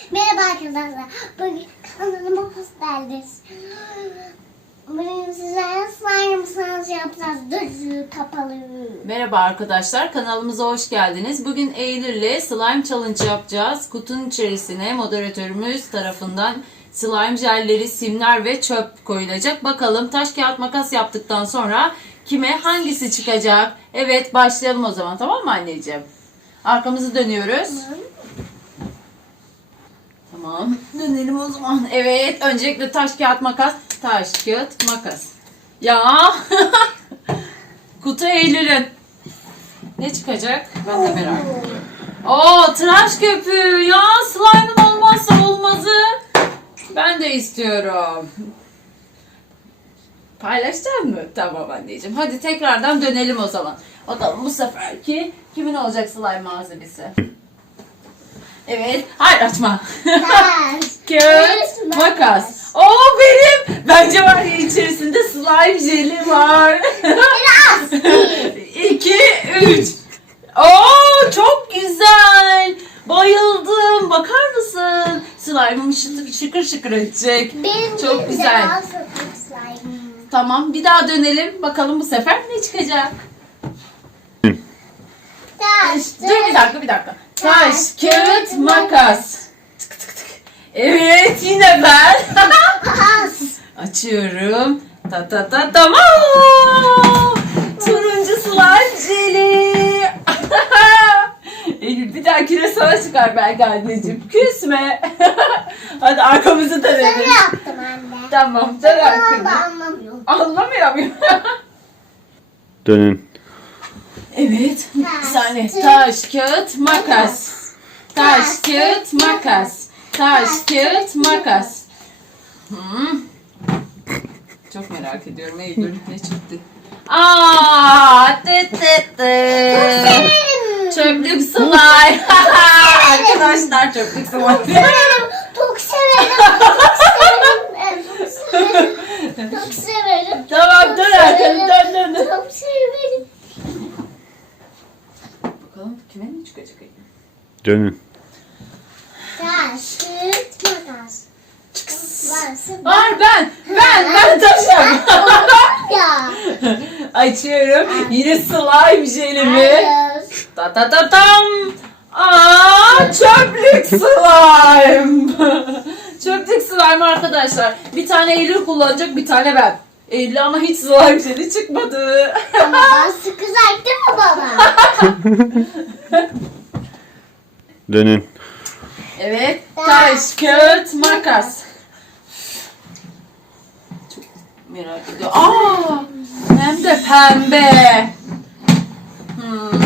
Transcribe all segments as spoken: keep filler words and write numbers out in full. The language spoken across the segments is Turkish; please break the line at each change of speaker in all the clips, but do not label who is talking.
Merhaba arkadaşlar. Bugün kanalıma hoş geldiniz. Bugün sizlerle slime sanatı yapacağız. Gözü kapalı.
Merhaba arkadaşlar, kanalımıza hoş geldiniz. Bugün Eylül'le slime challenge yapacağız. Kutunun içerisine moderatörümüz tarafından slime jelleri, simler ve çöp koyulacak. Bakalım taş kağıt makas yaptıktan sonra kime hangisi çıkacak? Evet, başlayalım o zaman, tamam mı anneciğim? Arkamızı dönüyoruz. Tamam, dönelim o zaman. Evet, öncelikle taş kağıt makas. Taş kağıt makas. Ya kutu Eylül'ün. Ne çıkacak? Ben de merak ediyorum. Oo, tıraş köpüğü. Ya slime'ın olmazsa olmazı. Ben de istiyorum. Paylaşacak mı? Tamam anneciğim. Hadi tekrardan dönelim o zaman. Bakalım bu seferki kimin olacak slime malzemesi? Evet. Hayır, açma.
Taş,
Kağıt, makas. Oo, benim. Bence var ya, içerisinde slime jeli var.
Biraz.
İki, üç. Oo, çok güzel. Bayıldım. Bakar mısın? Slime'ım şıkır şıkır şıkır edecek.
Benim
Çok güzel.
slime.
Tamam, bir daha dönelim. Bakalım bu sefer ne çıkacak?
Taş,
Dur bir dakika, bir dakika. Taş, kağıt, makas. Tık tık tık. Evet, yine ben.
makas.
Açıyorum. Ta ta ta tamam. Turuncu slime jeli. Eylül, bir daha küre sana çıkar belki anneciğim. Küsme. Hadi arkamızı
Sana
dönelim.
yaptım anne.
Tamam, dön
Ama
arkamı.
anlamıyorum.
Anlamıyor muyum?
Dönün.
Evet. Bir
Taş,
saniye.
kağıt,
Taş, kağıt, makas. Taş,
Taş,
kağıt, makas. Taş, kağıt, makas. Hmm. Çok merak ediyorum Eylül, ne çıktı? Aa, tı tı tı. Çöplük slime. Arkadaşlar, çöplük slime.
Severim. Çok severim. Çok severim. Ben çok severim. Çok severim.
Tamam, dön arkanı, dön dön dön.
Çok severim.
Bakalım kime ne çıkacak Eylül?
Dönün.
Taş, kağıt, makas. Varsın.
Var ben, ben, ben taşım.
Ya.
Açıyorum. Yine slime jelimi.
Hayır.
Ta ta ta tam. Aa, çöplük slime. Çöplük slime arkadaşlar. Bir tane Eylül kullanacak, bir tane ben. Eylül ama hiç slime jeli çıkmadı.
Ama ben sıkı zaktım mı baba?
Dönün.
Evet. Taş, kağıt, makas. Çok merak ediyorum. Aa, hem de pembe. Hmm.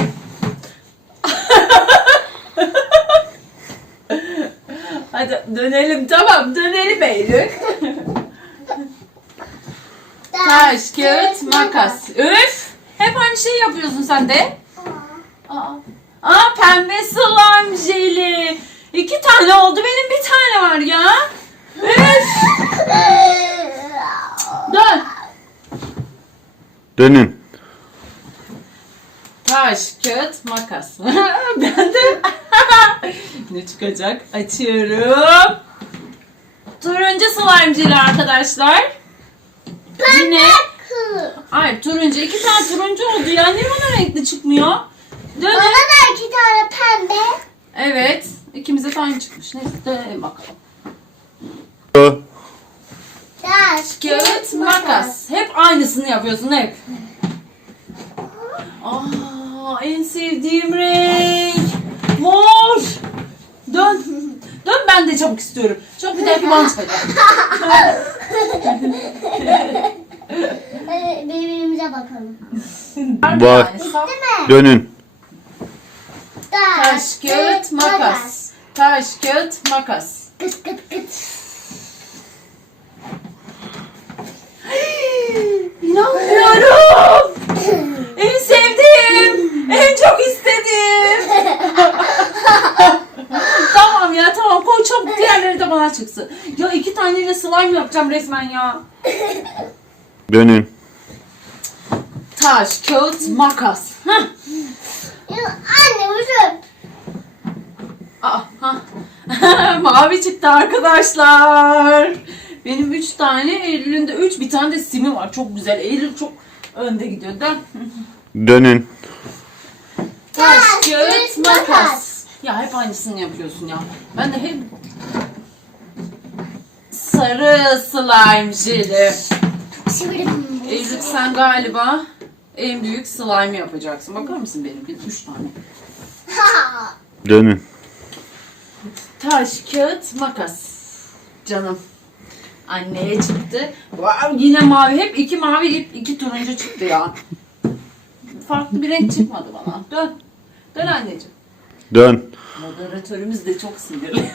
Hadi dönelim, tamam, dönelim Eylül. Taş, kağıt, makas. Üf! Hep aynı şeyi yapıyorsun sen de. Aa, Aa pembe slime jeli. İki tane oldu, benim bir tane var ya. Üf! Dön.
Dönün.
Taş, kağıt, makas. Ben de ne çıkacak? Açıyorum. Turuncu slime jeli arkadaşlar. Yine. Hayır, turuncu. İki tane turuncu oldu ya. Niye bana renkli çıkmıyor? Dön.
Bana da iki tane pembe.
Evet. İkimize de aynı çıkmış. Neyse, dönelim bakalım.
Taş,
Kağıt, makas. Hep aynısını yapıyorsun, hep. Aa, en sevdiğim renk. Mor. Dön. Dön, ben de çabuk istiyorum. Çok bir dahaki bana çıkacak.
Hadi birbirimize bakalım.
Bak.
Yani, saf-
Değil mi?
Dönün.
Taş, kağıt, makas. Taş, kağıt, makas.
Kıt kıt kıt.
İnanmıyorum. En sevdiğim, en çok istediğim. Tamam ya, tamam, koy çabuk, diğerleri de bana çıksın. Ya iki taneyle slime yapacağım resmen ya.
Dönün.
Taş, kağıt, makas. Hah.
Ya anne uzun.
Aa, ha. mavi çıktı arkadaşlar. Benim üç tane, Eylül'ün de üç, bir tane de simi var. Çok güzel. Eylül çok önde gidiyor. Dön.
Dönün.
Taş, kağıt, makas. Ya hep aynısını yapıyorsun ya. Ben de hep sarı slime jeli.
Şimdi
Eylül sen galiba en büyük slime yapacaksın. Bakar mısın benim? Bir üç tane.
Ha.
Dönün.
Taş, kağıt, makas. Canım. Anneye çıktı. Wow, yine mavi. Hep iki mavi, ip, iki turuncu çıktı ya. Farklı bir renk çıkmadı bana. Dön. Dön anneciğim.
Dön.
Moderatörümüz de çok sinirli.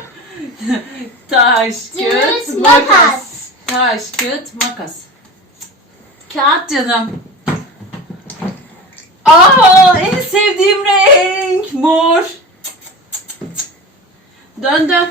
Taş, kağıt,
Kağıt,
makas.
makas.
Taş, kağıt, makas. Kağıt canım. Aa, en sevdiğim renk. Mor. Dön dön.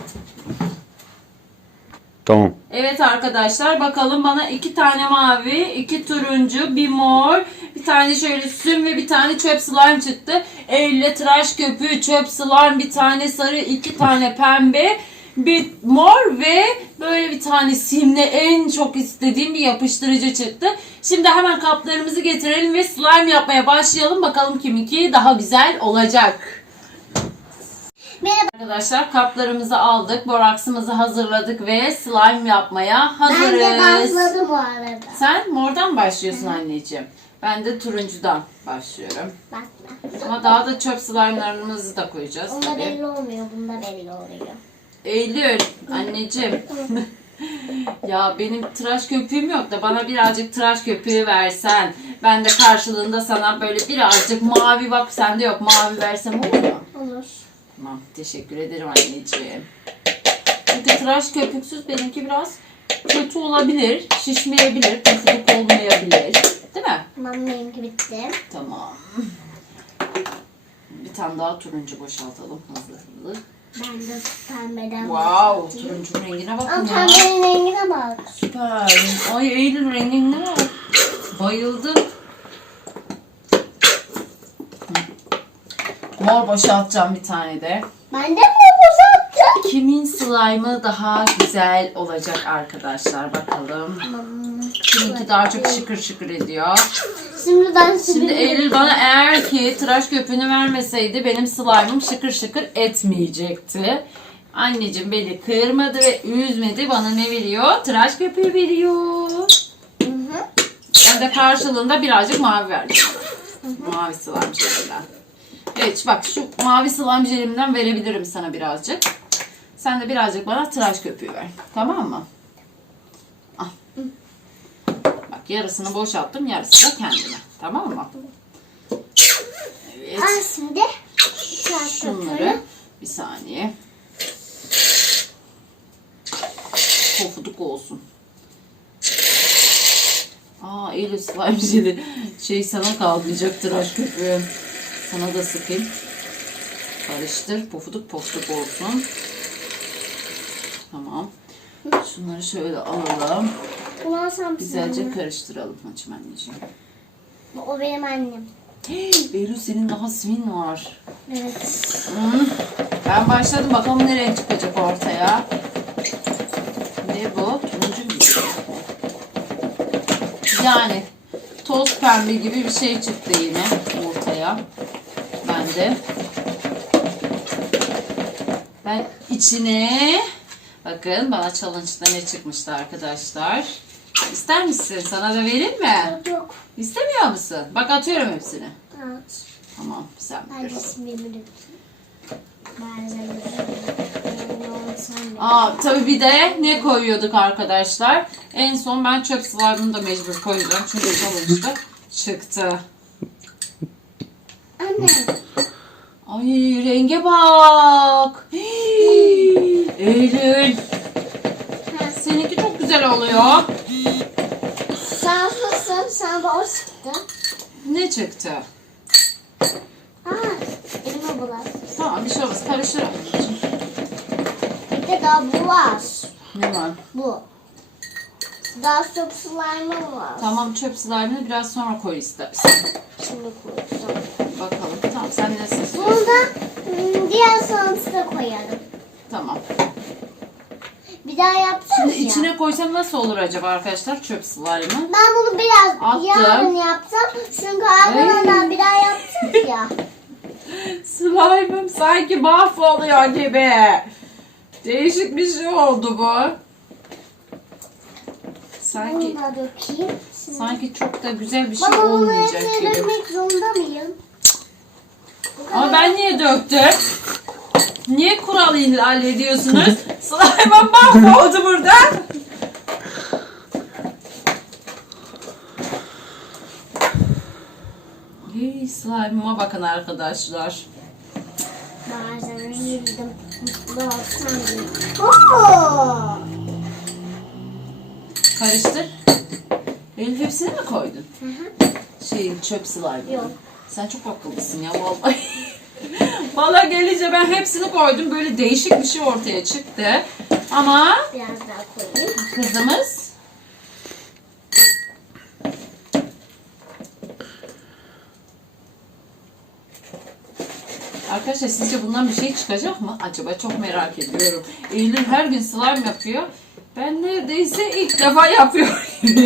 Tamam.
Evet arkadaşlar, bakalım bana iki tane mavi, iki turuncu, bir mor, bir tane şöyle süm ve bir tane çöp slime çıktı. Elle tıraş köpüğü, çöp slime, bir tane sarı, iki tane pembe, bir mor ve böyle bir tane simli, en çok istediğim bir yapıştırıcı çıktı. Şimdi hemen kaplarımızı getirelim ve slime yapmaya başlayalım. Bakalım kiminki daha güzel olacak.
Merhaba.
Arkadaşlar, kaplarımızı aldık, boraksımızı hazırladık ve slime yapmaya hazırız.
Ben de başladım bu arada.
Sen mordan başlıyorsun anneciğim. Ben de turuncudan başlıyorum.
Bak bak.
Ama daha da çöp slime'larımızı da koyacağız
Bunda
tabii.
belli olmuyor. Bunda belli oluyor.
Eylül anneciğim. Ya benim tıraş köpüğüm yok da bana birazcık tıraş köpüğü versen. Ben de karşılığında sana böyle birazcık mavi, bak sende yok, mavi versem olur mu?
Olur.
Tamam, teşekkür ederim anneciğim. Çünkü tıraş köpüksüz benimki biraz kötü olabilir, şişmeyebilir, pufuduk olmayabilir. Değil mi?
Tamam, benimki bitti.
Tamam. Bir tane daha turuncu boşaltalım hızlı hızlı.
Ben de pembeden
Wow, turuncunun rengine bakın
Ama
ya.
pembenin rengine bak.
Süper. Ay Eylül rengine bak. Bayıldım. Mor boşaltacağım bir tane de.
Ben de mi boşalttım?
Kimin slime'ı daha güzel olacak arkadaşlar, bakalım. Kiminki daha çok şıkır şıkır ediyor.
Şimdi ben
Şimdi Eylül bana eğer ki tıraş köpüğünü vermeseydi benim slime'ım şıkır şıkır etmeyecekti. Anneciğim beni kırmadı ve üzmedi. Bana ne veriyor? Tıraş köpüğü veriyor.
Hı hı.
Ben de karşılığında birazcık mavi verdim. Mavi slime jelinden. Evet bak, şu mavi slime jelimden verebilirim sana birazcık. Sen de birazcık bana tıraş köpüğü ver. Tamam mı? Al. Bak, yarısını boşalttım, yarısı da kendime. Tamam mı? Evet.
Al şimdi.
Şunları bir saniye. Pofuduk olsun. Aa, Eylül slime jeli. Şey sana kalmayacak, tıraş köpüğü. Sana da sıkayım. Karıştır. Pofuduk pofuduk olsun. Tamam. Şunları şöyle alalım.
Bunu alsam
Güzelce karıştıralım. Açım anneciğim.
O benim annem.
Eylül, senin daha simin var.
Evet.
Hmm. Ben başladım. Bakalım ne renk çıkacak ortaya. Ne bu? Turuncu mu? Yani toz pembe gibi bir şey çıktı yine ortaya. Ben de. Ben içine, bakın bana challenge'da ne çıkmıştı arkadaşlar. İster misin? Sana da vereyim mi?
Yok.
İstemiyor musun? Bak, atıyorum hepsini.
Evet.
Tamam, sen
Ben de
bilirsin.
ismimi unuttum. Bazen de.
Aa, tabii bir de ne koyuyorduk arkadaşlar? En son ben çöp slime'ını da mecbur koyacağım. Çünkü challenge'da çıktı.
Anne.
Ay, renge bak. Hii, Eylül. Seninki çok güzel oluyor.
Sen fısın, sen de o çıktı.
Ne çıktı?
Aa, elime bulaştı.
Tamam, bir şey olmaz. Karıştır.
Bir de daha bu var.
Ne var?
Bu. Daha çok slime'ım var.
Tamam, çöp slime'ını biraz sonra koy istersen.
Şimdi koyacağım.
Bakalım. Tamam, sen ne istiyorsun?
Bunu da hmm, diğer sanatı da koyarım.
Tamam.
Bir daha yapacağız
Şimdi
ya.
içine koysam nasıl olur acaba arkadaşlar çöp slime'ı?
Ben bunu biraz
Attım.
yarın yapacağım. Çünkü arkadan bir daha yapacağız ya.
Slime'ım sanki mahvoluyor gibi. Değişik bir şey oldu bu. Sanki
Bunu da dökeyim. Şimdi.
sanki çok da güzel bir şey
Baba bunu
olmayacak
hepsini
gibi.
dökmek zorunda mıyım? Bu
Ama
kadar-
ben niye döktüm? Niye kural ihlal ediyorsunuz? Slime'ım mahvoldu burada. Hey, slime'ıma bakın arkadaşlar.
Bazen üzüldüm. Mutlu olsam diye. Oo!
Karıştır. Elif hepsini mi koydun?
Hı hı.
Şeyin çöp slime'ı.
Yok.
Sen çok akıllısın ya vallahi. Vallahi gelince ben hepsini koydum. Böyle değişik bir şey ortaya çıktı. Ama
Biraz daha koyayım.
kızımız Arkadaşlar sizce bundan bir şey çıkacak mı? Acaba çok merak ediyorum. Eylül her gün slime yapıyor. Ben neredeyse ilk defa yapıyorum.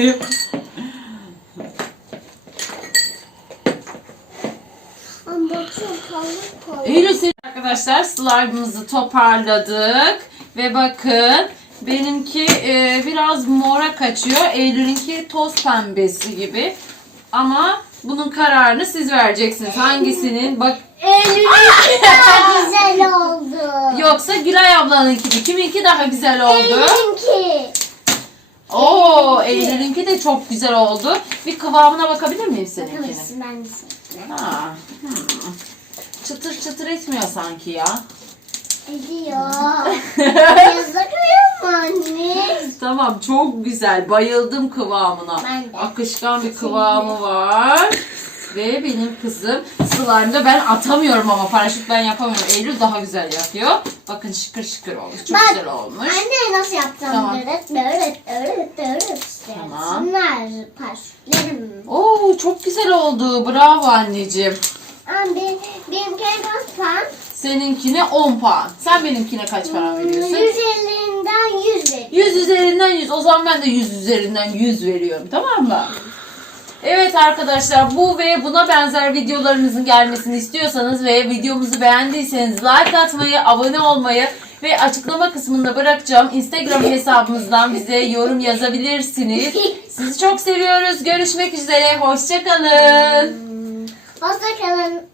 Ama bakıyorum kalın kalın.
Eylül senin arkadaşlar slime'ımızı toparladık. Ve bakın benimki e, biraz mora kaçıyor. Eylül'ünki toz pembesi gibi. Ama bunun kararını siz vereceksiniz. Hangisinin bak
Eylül'ünki daha güzel oldu.
yoksa Gülay ablanınki mi? Kiminki daha güzel oldu?
Eylül'ünki.
Oo, Eylül'ünki de çok güzel oldu. Bir kıvamına bakabilir miyim seninkine?
Bakabilirsin ben de seninle.
Ha. hmm. Çıtır çıtır etmiyor sanki ya.
Ediyor. Yazıkıyor mu anne?
Tamam, çok güzel. Bayıldım kıvamına.
Ben de.
Akışkan bir kıvamı var. Ve benim kızım slime'da ben atamıyorum ama paraşüt ben yapamıyorum. Eylül daha güzel yapıyor. Bakın şıkır şıkır olmuş. Çok
Bak,
güzel olmuş.
Anne nasıl yapacağım?
Tamam.
Dörüt dörüt dörüt dörüt işte.
Tamam.
Şunlar parçalarım.
Oo, çok güzel oldu. Bravo anneciğim.
Ama benim, benimkine kaç puan?
Seninkine on puan. Sen benimkine kaç puan veriyorsun?
yüz ellinden yüz veriyorum.
yüz üzerinden yüz. O zaman ben de yüz üzerinden yüz veriyorum. Tamam mı? Evet arkadaşlar, bu ve buna benzer videolarımızın gelmesini istiyorsanız ve videomuzu beğendiyseniz like atmayı, abone olmayı ve açıklama kısmında bırakacağım Instagram hesabımızdan bize yorum yazabilirsiniz. Sizi çok seviyoruz. Görüşmek üzere. Hoşça kalın.
Hoşça kalın.